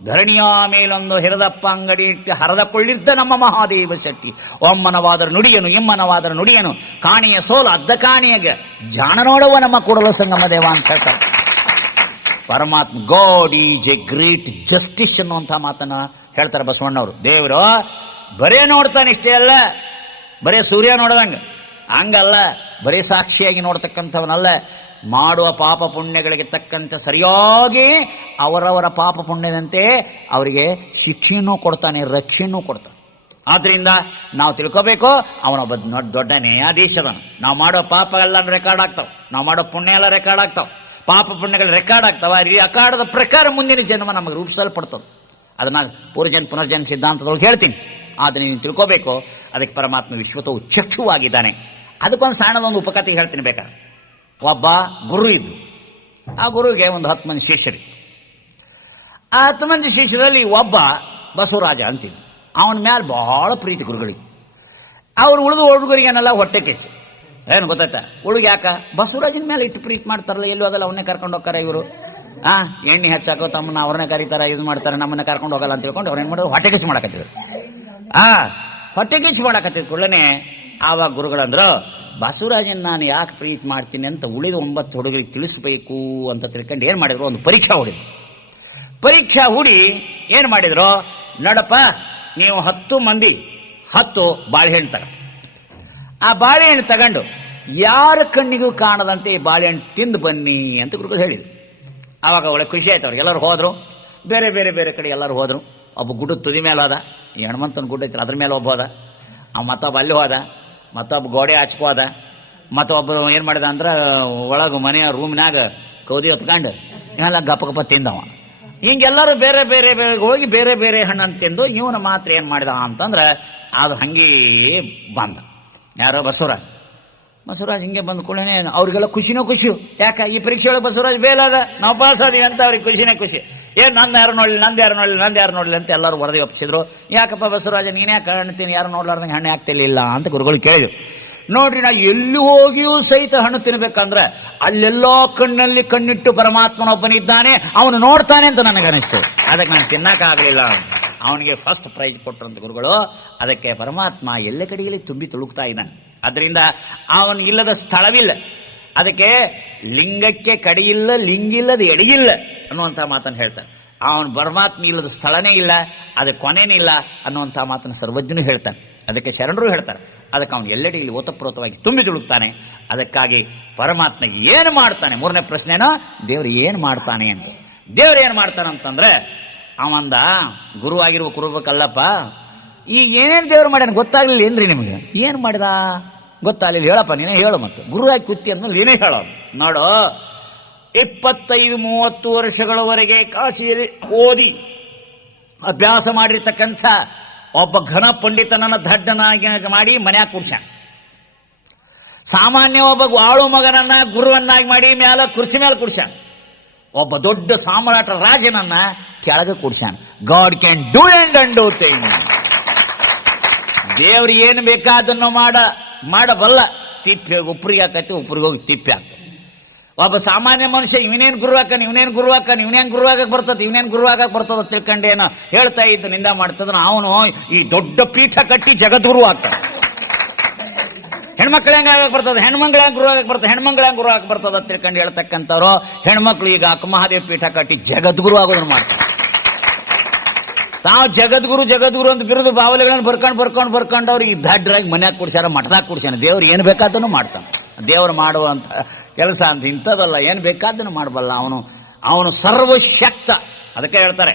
ಧರಣಿಯ ಮೇಲೊಂದು ಹಿರದಪ್ಪ ಅಂಗಡಿ ಇಟ್ಟು ಹರದಕೊಳ್ಳಿದ್ದ ನಮ್ಮ ಮಹಾದೇವ ಶೆಟ್ಟಿ. ಒಮ್ಮನವಾದರ ನುಡಿಯನು, ಇಮ್ಮನವಾದರ ನುಡಿಯನು. ಕಾಣಿಯ ಸೋಲು ಅದ್ದ ಕಾಣಿಯಗೆ. ಜಾಣ ನೋಡುವ ನಮ್ಮ ಕೂಡಲ ಸಂಗಮ ದೇವ ಅಂತ ಹೇಳ್ತಾರೆ. ಪರಮಾತ್ಮ God is a great justice ಅನ್ನುವಂಥ ಮಾತನ್ನು ಹೇಳ್ತಾರೆ ಬಸವಣ್ಣವರು. ದೇವರು, ಬರೇ ನೋಡ್ತಾನೆ ಇಷ್ಟೇ ಅಲ್ಲ, ಬರೇ ಸೂರ್ಯ ನೋಡ್ದಂಗೆ. ಹಂಗಲ್ಲ, ಬರೀ ಸಾಕ್ಷಿಯಾಗಿ ನೋಡ್ತಕ್ಕಂಥವನಲ್ಲ. ಮಾಡುವ ಪಾಪ ಪುಣ್ಯಗಳಿಗೆ ತಕ್ಕಂತೆ ಸರಿಯಾಗಿ ಅವರವರ ಪಾಪ ಪುಣ್ಯದಂತೆ ಅವರಿಗೆ ಶಿಕ್ಷೆನೂ ಕೊಡ್ತಾನೆ, ರಕ್ಷೆನೂ ಕೊಡ್ತಾನೆ. ಆದ್ದರಿಂದ ನಾವು ತಿಳ್ಕೋಬೇಕು ಅವನೊಬ್ಬ ದೊಡ್ಡ ದೊಡ್ಡ ನ್ಯಾಯಾಧೀಶದನು ನಾವು ಮಾಡೋ ಪಾಪ ಎಲ್ಲ ರೆಕಾರ್ಡ್ ಆಗ್ತಾವೆ. ನಾವು ಮಾಡೋ ಪುಣ್ಯ ಎಲ್ಲ ರೆಕಾರ್ಡ್ ಆಗ್ತಾವೆ. ಪಾಪ ಪುಣ್ಯಗಳು ರೆಕಾರ್ಡ್ ಆಗ್ತಾವೆ. ಅಕಾಡದ ಪ್ರಕಾರ ಮುಂದಿನ ಜನ್ಮ ನಮಗೆ ರೂಪಿಸಲ್ಪಡ್ತದೆ ಅದನ್ನ ಪೂರ್ವಜನ್, ಪುನರ್ಜನ್ಮ ಸಿದ್ಧಾಂತದೊಳಗೆ ಹೇಳ್ತೀನಿ. ಆದರೆ ನೀನು ತಿಳ್ಕೋಬೇಕು, ಅದಕ್ಕೆ ಪರಮಾತ್ಮ ವಿಶ್ವತವು ಚಕ್ಷುವಾಗಿದ್ದಾನೆ ಅದಕ್ಕೊಂದು ಸಣ್ಣದೊಂದು ಉಪಕಥೆ ಹೇಳ್ತೀನಿ ಬೇಕಾದ್ರೆ. ಒಬ್ಬ ಗುರು ಇದ್ದು ಆ ಗುರುವಿಗೆ ಒಂದು ಹತ್ತು ಮಂದಿ ಶಿಷ್ಯರು. ಆ ಹತ್ತು ಮಂದಿ ಶಿಷ್ಯರಲ್ಲಿ ಒಬ್ಬ ಬಸವರಾಜ ಅಂತಿದ್ದ ಅವನ ಮ್ಯಾಲೆ ಬಹಳ ಪ್ರೀತಿ ಗುರುಗಳಿಗೆ. ಅವ್ರು ಉಳಿದು ಹುಡುಗರಿಗೇನೆಲ್ಲ ಹೊಟ್ಟೆ ಕೆಚ್ಚು. ಏನು ಗೊತ್ತಾಯ್ತಾ? ಹುಡುಗ ಯಾಕ? ಬಸವರಾಜನ ಮೇಲೆ ಇಟ್ಟು ಪ್ರೀತಿ ಮಾಡ್ತಾರಲ್ಲ, ಎಲ್ಲೂ ಅದಲ್ಲ, ಅವನ್ನೇ ಕರ್ಕೊಂಡು ಹೋಗ್ತಾರೆ ಇವರು. ಹಾಂ ಎಣ್ಣೆ ಹಚ್ಚಾಕೋ, ತಮ್ಮನ್ನ ಅವ್ರನ್ನೇ ಕರೀತಾರೆ, ಇದು ಮಾಡ್ತಾರೆ, ನಮ್ಮನ್ನ ಕರ್ಕೊಂಡು ಹೋಗಲ್ಲ ಅಂತ ತಿಳ್ಕೊಂಡು ಅವ್ರು ಏನು ಮಾಡೋದು ಹೊಟ್ಟೆ ಕಿಚ್ಚು ಮಾಡಕತ್ತಿದ್ರು. ಹಾಂ ಹೊಟ್ಟೆ ಕಿಚ್ಚು ಮಾಡಕತ್ತಿದ್ರು ಕೂಡಲೇ ಆವಾಗ ಗುರುಗಳಂದ್ರು ಬಸವರಾಜನ್, ನಾನು ಯಾಕೆ ಪ್ರೀತಿ ಮಾಡ್ತೀನಿ ಅಂತ ಉಳಿದ ಒಂಬತ್ತು ಹುಡುಗರಿಗೆ ತಿಳಿಸ್ಬೇಕು ಅಂತ ತಿಳ್ಕೊಂಡು ಏನು ಮಾಡಿದ್ರು? ಒಂದು ಪರೀಕ್ಷಾ ಹೊಡಿದ್ರು ಪರೀಕ್ಷಾ ಹೂಡಿ ಏನು ಮಾಡಿದ್ರು? ನೋಡಪ್ಪ, ನೀವು ಹತ್ತು ಮಂದಿ, ಹತ್ತು ಬಾಳೆಹಣ್ಣು ತಗ. ಆ ಬಾಳೆಹಣ್ಣು ತಗೊಂಡು ಯಾರ ಕಣ್ಣಿಗೂ ಕಾಣದಂತೆ ಈ ಬಾಳೆಹಣ್ಣು ತಿಂದು ಬನ್ನಿ ಅಂತ ಗುರುಗಳು ಹೇಳಿದರು. ಆವಾಗ ಒಳ್ಳೆ ಖುಷಿ ಆಯ್ತು ಅವ್ರಿಗೆ. ಎಲ್ಲರೂ ಹೋದರು. ಬೇರೆ ಬೇರೆ ಬೇರೆ ಕಡೆ ಎಲ್ಲರೂ ಹೋದರು. ಒಬ್ಬ ಗುಡ್ಡದ ತುದಿ ಮೇಲೆ ಹೋದ. ಈ ಹನುಮಂತನ ಗುಡ್ಡ ಐತಿ ಅದ್ರ ಮೇಲೆ ಒಬ್ಬ ಹೋದ. ಅವ ಮತ್ತೊಬ್ಬ ಅಲ್ಲಿ ಹೋದ. ಮತ್ತೊಬ್ಬ ಗೋಡೆ ಹಚ್ಕೋದ. ಮತ್ತೊಬ್ಬರು ಏನು ಮಾಡಿದ ಅಂದ್ರೆ, ಒಳಗೆ ಮನೆಯ ರೂಮ್ನಾಗ ಕೌದಿ ಹೊತ್ಕೊಂಡು ಎಲ್ಲ ಗಪ್ಪ ಗಪ್ಪ ತಿಂದವ. ಹಿಂಗೆಲ್ಲರೂ ಬೇರೆ ಬೇರೆ ಬೇರೆ ಹೋಗಿ ಬೇರೆ ಬೇರೆ ಹಣ್ಣನ್ನು ತಿಂದು ಇವನು ಮಾತ್ರ ಏನು ಮಾಡಿದ ಅಂತಂದ್ರೆ, ಅದು ಹಂಗೆ ಬಂದ. ಯಾರೋ ಬಸವರಾಜ್. ಬಸವರಾಜ್ ಹಿಂಗೆ ಬಂದ ಕೂಡಲೇ ಅವ್ರಿಗೆಲ್ಲ ಖುಷಿನೋ ಖುಷಿ. ಯಾಕೆ, ಈ ಪರೀಕ್ಷೆ ಒಳಗೆ ಬಸವರಾಜ್ ಬೇಲಾದ ನಾವು ಪಾಸ್ ಆದೀವಿ ಅಂತ ಅವ್ರಿಗೆ ಖುಷಿನೇ ಖುಷಿ. ಏನ್ ನನ್ನ ಯಾರು ನೋಡಲಿ, ನಂದು ಯಾರು ನೋಡಲಿ, ನಂದು ಯಾರು ನೋಡಲಿ ಅಂತ ಎಲ್ಲರೂ ವರದಿ ಒಪ್ಪಿಸಿದ್ರು. ಯಾಕಪ್ಪ ಬಸವರಾಜ, ನೀನೇ ಯಾಕೆ ಹಣ್ಣು ಯಾರು ನೋಡ್ಲಾರ್ದಂಗೆ ಹಣ್ಣು ಆಗ್ತಿರ್ಲಿಲ್ಲ ಅಂತ ಗುರುಗಳು ಕೇಳಿದ್ರು. ನೋಡ್ರಿ, ನಾ ಎಲ್ಲಿ ಹೋಗಿಯೂ ಸಹಿತ ಹಣ್ಣು ತಿನ್ಬೇಕಂದ್ರೆ ಅಲ್ಲೆಲ್ಲೋ ಕಣ್ಣಲ್ಲಿ ಕಣ್ಣಿಟ್ಟು ಪರಮಾತ್ಮನೊಬ್ಬನಿದ್ದಾನೆ, ಅವನು ನೋಡ್ತಾನೆ ಅಂತ ನನಗನಿಸ್ತು ಅದಕ್ಕೆ ನಾನು ತಿನ್ನಕ್ಕಾಗಲಿಲ್ಲ. ಅವನಿಗೆ ಫಸ್ಟ್ ಪ್ರೈಜ್ ಕೊಟ್ಟರಂತ ಗುರುಗಳು. ಅದಕ್ಕೆ ಪರಮಾತ್ಮ ಎಲ್ಲ ಕಡೆಯಲ್ಲಿ ತುಂಬಿ ತುಳುಕ್ತಾ ಇದ್ದಾನೆ. ಅದರಿಂದ ಅವನು ಇಲ್ಲದ ಸ್ಥಳವಿಲ್ಲ. ಅದಕ್ಕೆ ಲಿಂಗಕ್ಕೆ ಕಡಿಯಿಲ್ಲ, ಲಿಂಗಿಲ್ಲದ ಎಡೆಯಿಲ್ಲ ಅನ್ನುವಂಥ ಮಾತನ್ನು ಹೇಳ್ತಾನೆ ಅವನು ಪರಮಾತ್ಮ ಇಲ್ಲದ ಸ್ಥಳನೇ ಇಲ್ಲ, ಅದು ಕೊನೆನೇ ಇಲ್ಲ ಅನ್ನುವಂಥ ಮಾತನ್ನು ಸರ್ವಜ್ಞನು ಹೇಳ್ತಾನೆ. ಅದಕ್ಕೆ ಶರಣರು ಹೇಳ್ತಾರೆ, ಅದಕ್ಕೆ ಅವನು ಎಲ್ಲೆಡೆಯಲ್ಲಿ ಓತಪ್ರೋತವಾಗಿ ತುಂಬಿ ತುಳುಕ್ತಾನೆ. ಅದಕ್ಕಾಗಿ ಪರಮಾತ್ಮ ಏನು ಮಾಡ್ತಾನೆ? ಮೂರನೇ ಪ್ರಶ್ನೆನೋ? ದೇವರು ಏನು ಮಾಡ್ತಾನೆ ಅಂತ. ದೇವ್ರು ಏನು ಮಾಡ್ತಾನೆ ಅಂತಂದ್ರೆ, ಅವಂದ ಗುರು ಆಗಿರುವ ಕುರುಬೇಕಲ್ಲಪ್ಪ, ಈ ಏನೇನು ದೇವ್ರು ಮಾಡ್ಯಾನ ಗೊತ್ತಾಗ್ಲಿಲ್ಲ ಏನ್ರಿ ನಿಮಗೆ? ಏನು ಮಾಡಿದ? ಗೊತ್ತಾಗಲಿಲ್ಲ ಹೇಳಪ್ಪ, ನೀನೇ ಹೇಳು ಮತ್ತೆ. ಗುರುವಾಗಿ ಕುತ್ತಿ ಅಂದ್ಮೇಲೆ ನೀನೇ ಹೇಳೋ. ನೋಡು, ಇಪ್ಪತ್ತೈದು, ಮೂವತ್ತು ವರ್ಷಗಳವರೆಗೆ ಕಾಶಿಯಲ್ಲಿ ಓದಿ ಅಭ್ಯಾಸ ಮಾಡಿರ್ತಕ್ಕಂಥ ಒಬ್ಬ ಘನ ಪಂಡಿತನನ್ನ ದಡ್ಡನಾಗಿ ಮಾಡಿ ಮನ್ಯಾಗ ಕೂರ್ಸ್ಯಾನ ಸಾಮಾನ್ಯ ಒಬ್ಬ ಆಳು ಮಗನನ್ನ ಗುರುವನ್ನಾಗಿ ಮಾಡಿ ಮೇಲೆ ಕುರ್ಚಿ ಮೇಲೆ ಕೂರ್ಸ್ಯಾನ ಒಬ್ಬ ದೊಡ್ಡ ಸಾಮ್ರಾಟ ರಾಜನನ್ನ ಕೆಳಗೆ ಕೂಡ್ಸ್ಯಾನ God can do and and do ದೇವ್ರು ಏನು ಬೇಕಾದನ್ನು ಮಾಡ. ಮಾಡಬಲ್ಲ, ತಿಪ್ಪಿ ಒಬ್ರಿಗೆ ಹಾಕತಿ, ಒಬ್ರಿಗೆ ಹೋಗಿ ತಿಪ್ಪಿ ಆಗ್ತದೆ ಒಬ್ಬ ಸಾಮಾನ್ಯ ಮನುಷ್ಯ, ಇವನೇನು ಗುರು ಹಾಕನ್ ಇವನೇನು ಗುರು ಹಾಕನ್ ಇವನೇನು ಗುರು ಆಗಕ್ಕೆ ಬರ್ತದೆ, ಇವನೇನು ಗುರು ಆಗಕ್ಕೆ ಬರ್ತದ ತಿಳ್ಕೊಂಡೇನ ಹೇಳ್ತಾ ಇದ್ದು ನಿಂದ ಮಾಡ್ತದನ ಅವನು ಈ ದೊಡ್ಡ ಪೀಠ ಕಟ್ಟಿ ಜಗದ್ಗುರು ಆಗ್ತಾನೆ. ಹೆಣ್ಮಕ್ಳು ಹೆಂಗೆ ಆಗಕ್ಕೆ ಬರ್ತದೆ? ಹೆಣ್ಮಂಗ್ಳ ಹೆಂಗೆ ಗುರು ಆಗಕ್ಕೆ ಬರ್ತದೆ? ಹೆಣ್ಮಂಗ್ಳ ಹೆಂಗೆ ಗುರು ಆಗಕ್ಕೆ ಬರ್ತದೆ ತಿಳ್ಕೊಂಡು ಹೇಳ್ತಕ್ಕಂಥವ್ರು, ಹೆಣ್ಮಕ್ಳು ಈಗ ಅಕ್ಕಮಹಾದೇವ ಪೀಠ ಕಟ್ಟಿ ಜಗದ್ಗುರು ಆಗೋದನ್ನು ಮಾಡ್ತಾರೆ. ತಾವು ಜಗದ್ಗುರು ಜಗದ್ಗುರು ಅಂತ ಬಿರುದು ಬಾವಲಿಗಳನ್ನು ಬರ್ಕೊಂಡು ಬರ್ಕೊಂಡು ಬರ್ಕೊಂಡು ಅವ್ರಿಗೆ ದಡ್ಡರಾಗಿ ಮನ್ಯಾಗ ಕೊಡ್ಸ್ಯಾರ, ಮಠದಾಗ ಕೊಡ್ಸ್ಯಾನ. ದೇವ್ರು ಏನು ಬೇಕಾದನು ಮಾಡ್ತಾನೆ. ದೇವ್ರು ಮಾಡುವಂಥ ಕೆಲಸ ಅಂತ ಇಂಥದ್ದಲ್ಲ, ಏನು ಬೇಕಾದನ್ನು ಮಾಡಬಲ್ಲ. ಅವನು ಅವನು ಸರ್ವಶಕ್ತ. ಅದಕ್ಕೆ ಹೇಳ್ತಾರೆ,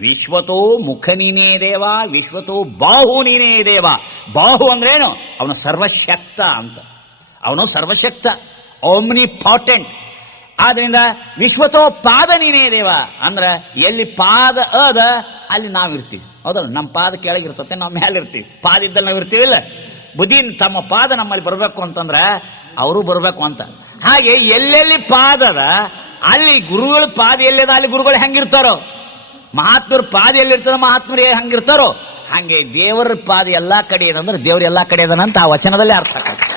ವಿಶ್ವತೋ ಮುಖ ನೀನೇ ದೇವ, ವಿಶ್ವತೋ ಬಾಹು ನೀನೇ ದೇವ. ಬಾಹು ಅಂದ್ರೇನು? ಅವನು ಸರ್ವಶಕ್ತ ಅಂತ. ಅವನು ಸರ್ವಶಕ್ತ ಓಮ್ನಿ ಪಾಟೆಂಟ್ ಆದ್ರಿಂದ ವಿಶ್ವತೋ ಪಾದ ನೀನೇ ದೇವ. ಅಂದ್ರೆ ಎಲ್ಲಿ ಪಾದ ಅದ ಅಲ್ಲಿ ನಾವು ಇರ್ತೀವಿ. ಹೌದಲ್ಲ? ನಮ್ಮ ಪಾದ ಕೆಳಗಿರ್ತತೆ ನಾವು ಮೇಲೆ ಇರ್ತೀವಿ. ಪಾದ ಇದ್ದಲ್ಲಿ ನಾವು ಇರ್ತೀವಿ ಇಲ್ಲ? ಬುದ್ಧಿ ತಮ್ಮ ಪಾದ ನಮ್ಮಲ್ಲಿ ಬರಬೇಕು ಅಂತಂದ್ರೆ ಅವರು ಬರಬೇಕು ಅಂತ. ಹಾಗೆ ಎಲ್ಲೆಲ್ಲಿ ಪಾದದ ಅಲ್ಲಿ ಗುರುಗಳ ಪಾದ ಎಲ್ಲಿದ, ಅಲ್ಲಿ ಗುರುಗಳು ಹೆಂಗಿರ್ತಾರೋ? ಮಹಾತ್ಮರ ಪಾದ ಎಲ್ಲಿರ್ತದ ಮಹಾತ್ಮರು ಹೆಂಗಿರ್ತಾರೋ? ಹಾಗೆ ದೇವರ ಪಾದ ಎಲ್ಲ ಕಡೆ ಇದಂದ್ರೆ ದೇವರು ಎಲ್ಲ ಕಡೆ ಇದಾನಂತ ಆ ವಚನದಲ್ಲಿ ಅರ್ಥ ಆಗ್ತದೆ.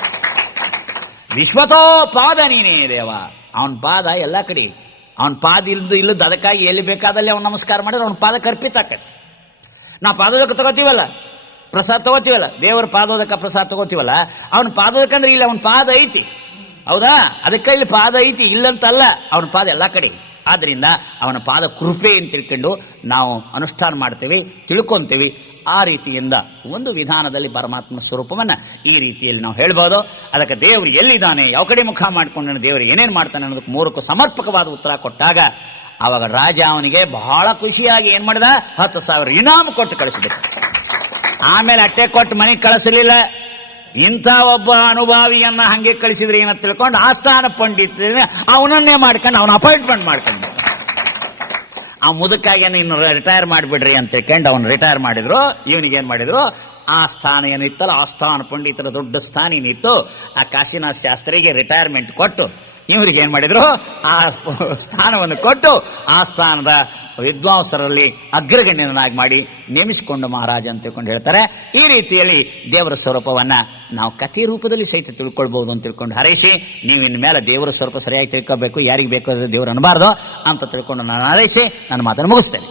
ವಿಶ್ವತೋ ಪಾದ ನೀನೇ ದೇವ. ಅವನ ಪಾದ ಎಲ್ಲ ಕಡೆ ಐತಿ. ಅವನ ಪಾದ ಇಲ್ದು ಇಲ್ಲದ ಅದಕ್ಕಾಗಿ ಎಲ್ಲಿ ಬೇಕಾದಲ್ಲಿ ಅವ್ನು ನಮಸ್ಕಾರ ಮಾಡಿದ್ರೆ ಅವನ ಪಾದ ಕರ್ಪಿತ ನಾವು ಪಾದೋದಕ್ಕೆ ತಗೋತೀವಲ್ಲ? ಪ್ರಸಾದ ತಗೋತೀವಲ್ಲ? ದೇವರ ಪಾದೋದಕ್ಕೆ ಪ್ರಸಾದ ತಗೋತೀವಲ್ಲ? ಅವನ ಪಾದೋದಕ್ಕಂದ್ರೆ ಇಲ್ಲಿ ಅವನ ಪಾದ ಐತಿ. ಹೌದಾ? ಅದಕ್ಕೆ ಇಲ್ಲಿ ಪಾದ ಐತಿ, ಇಲ್ಲಂತಲ್ಲ, ಅವನ ಪಾದ ಎಲ್ಲ ಕಡೆ. ಆದ್ದರಿಂದ ಅವನ ಪಾದ ಕೃಪೆ ಅಂತ ತಿಳ್ಕೊಂಡು ನಾವು ಅನುಷ್ಠಾನ ಮಾಡ್ತೀವಿ, ತಿಳ್ಕೊಂತೀವಿ. ಆ ರೀತಿಯಿಂದ ಒಂದು ವಿಧಾನದಲ್ಲಿ ಪರಮಾತ್ಮ ಸ್ವರೂಪವನ್ನ ಈ ರೀತಿಯಲ್ಲಿ ನಾವು ಹೇಳ್ಬೋದು. ಅದಕ್ಕೆ ದೇವರು ಎಲ್ಲಿದ್ದಾನೆ? ಯಾವ ಕಡೆ ಮುಖ ಮಾಡಿಕೊಂಡು ದೇವರು ಏನೇನು ಮಾಡ್ತಾನೆ ಅನ್ನೋದಕ್ಕೆ ಮೂರಕ್ಕೂ ಸಮರ್ಪಕವಾದ ಉತ್ತರ ಕೊಟ್ಟಾಗ ಆವಾಗ ರಾಜ ಅವನಿಗೆ ಬಹಳ ಖುಷಿಯಾಗಿ ಏನು ಮಾಡಿದ? ಹತ್ತು ಸಾವಿರ ಇನಾಮ್ ಕೊಟ್ಟು ಕಳಿಸಿದ. ಆಮೇಲೆ ಅಟ್ಟೆ ಕೊಟ್ಟು ಮನೆಗೆ ಕಳಿಸಲಿಲ್ಲ. ಇಂಥ ಒಬ್ಬ ಅನುಭಾವಿಯನ್ನ ಹಂಗೆ ಕಳಿಸಿದ್ರೆ ಏನಂತ ತಿಳ್ಕೊಂಡು ಆಸ್ಥಾನ ಪಂಡಿತ ಅವನನ್ನೇ ಮಾಡ್ಕೊಂಡು ಅವನ ಅಪಾಯಿಂಟ್ಮೆಂಟ್ ಮಾಡ್ಕೊಂಡು. ಆ ಮುದುಕಾಗಿ ಇನ್ನು ರಿಟೈರ್ ಮಾಡಿಬಿಡ್ರಿ ಅಂತ ತಿಳ್ಕೊಂಡು ಅವನು ರಿಟೈರ್ ಮಾಡಿದ್ರು. ಇವನಿಗೆ ಏನು ಮಾಡಿದ್ರು? ಆ ಸ್ಥಾನ ಏನಿತ್ತಲ್ಲ, ಆ ಸ್ಥಾನ ಪಂಡಿತರ ದೊಡ್ಡ ಸ್ಥಾನ ಏನಿತ್ತು? ಆ ಕಾಶಿನಾಥ್ ಶಾಸ್ತ್ರಿಗೆ ರಿಟೈರ್ಮೆಂಟ್ ಕೊಟ್ಟು ಇವರಿಗೆ ಏನು ಮಾಡಿದರು? ಆ ಸ್ಥಾನವನ್ನು ಕೊಟ್ಟು ಆ ಸ್ಥಾನದ ವಿದ್ವಾಂಸರಲ್ಲಿ ಅಗ್ರಗಣ್ಯನಾಗಿ ಮಾಡಿ ನೇಮಿಸಿಕೊಂಡು ಮಹಾರಾಜ ಅಂತ ತಿಳ್ಕೊಂಡು ಹೇಳ್ತಾರೆ. ಈ ರೀತಿಯಲ್ಲಿ ದೇವರ ಸ್ವರೂಪವನ್ನು ನಾವು ಕಥೆ ರೂಪದಲ್ಲಿ ಸಹಿತ ತಿಳ್ಕೊಳ್ಬೋದು ಅಂತ ತಿಳ್ಕೊಂಡು ಹರೈಸಿ, ನೀವು ಇನ್ನು ಮೇಲೆ ದೇವರ ಸ್ವರೂಪ ಸರಿಯಾಗಿ ತಿಳ್ಕೋಬೇಕು ಯಾರಿಗೆ ಬೇಕು ಅದು ದೇವರು ಅನ್ನಬಾರ್ದು ಅಂತ ತಿಳ್ಕೊಂಡು ನಾನು ಹರೈಸಿ, ನನ್ನ ಮಾತನ್ನು ಮುಗಿಸ್ತೇನೆ.